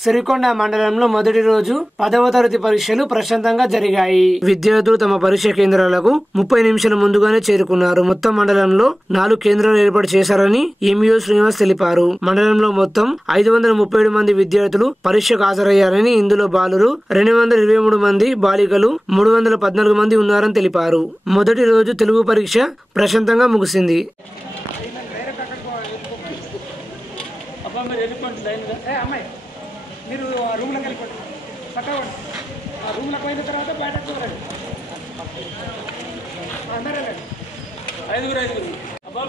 సిరికొండ మండలంలో మొదటి రోజు 10వ తరగతి పరీక్షలు ప్రశాంతంగా జరిగాయి. విద్యార్థులు తమ పరీక్ష కేంద్రాలకు 30 నిమిషాల ముందుగానే చేరుకున్నారు. మొత్తం మండలంలో 4 కేంద్రాలు ఏర్పాటు చేశారని ఎంఈఓ శ్రీనివాస్ తెలిపారు. మండలంలో మొత్తం 537 మంది విద్యార్థులు పరీక్షకు హాజరయ్యారని, ఇందులో బాలురు 223 మంది, బాలికలు 314 మంది ఉన్నారని తెలిపారు. మొదటి రోజు తెలుగు పరీక్ష ప్రశాంతంగా ముగిసింది. మీరు రూమ్లోకి వెళ్ళిపోండి, పట్టవండి. రూమ్లోకి పోయిన తర్వాత బయటకు రండి, అందరూ రండి. ఐదుగురు అబ్బా,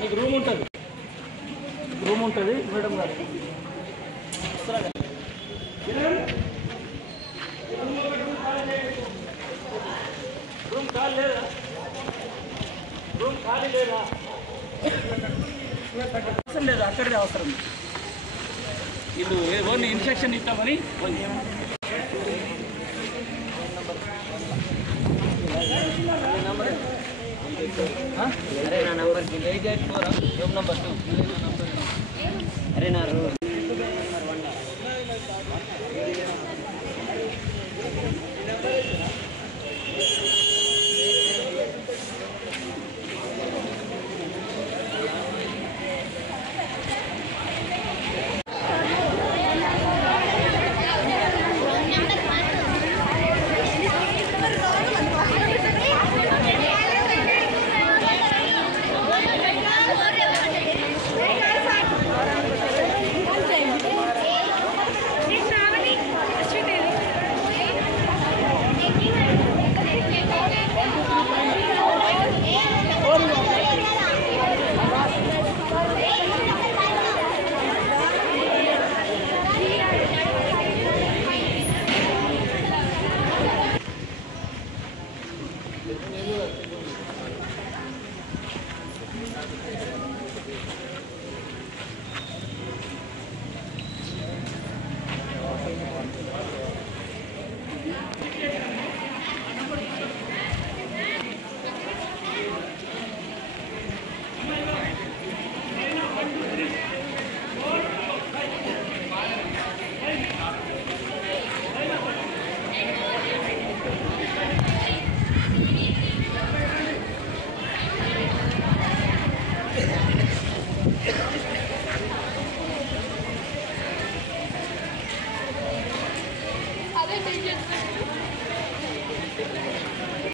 మీకు రూమ్ ఉంటుంది మేడం గారు. రూమ్ ఖాళీ లేదా లేదా అక్కడే అవసరం. వీళ్ళు ఓన్లీ ఇన్స్ట్రక్షన్ ఇస్తామని अरे ना नंबर 884 रूम नंबर 2 अरे ना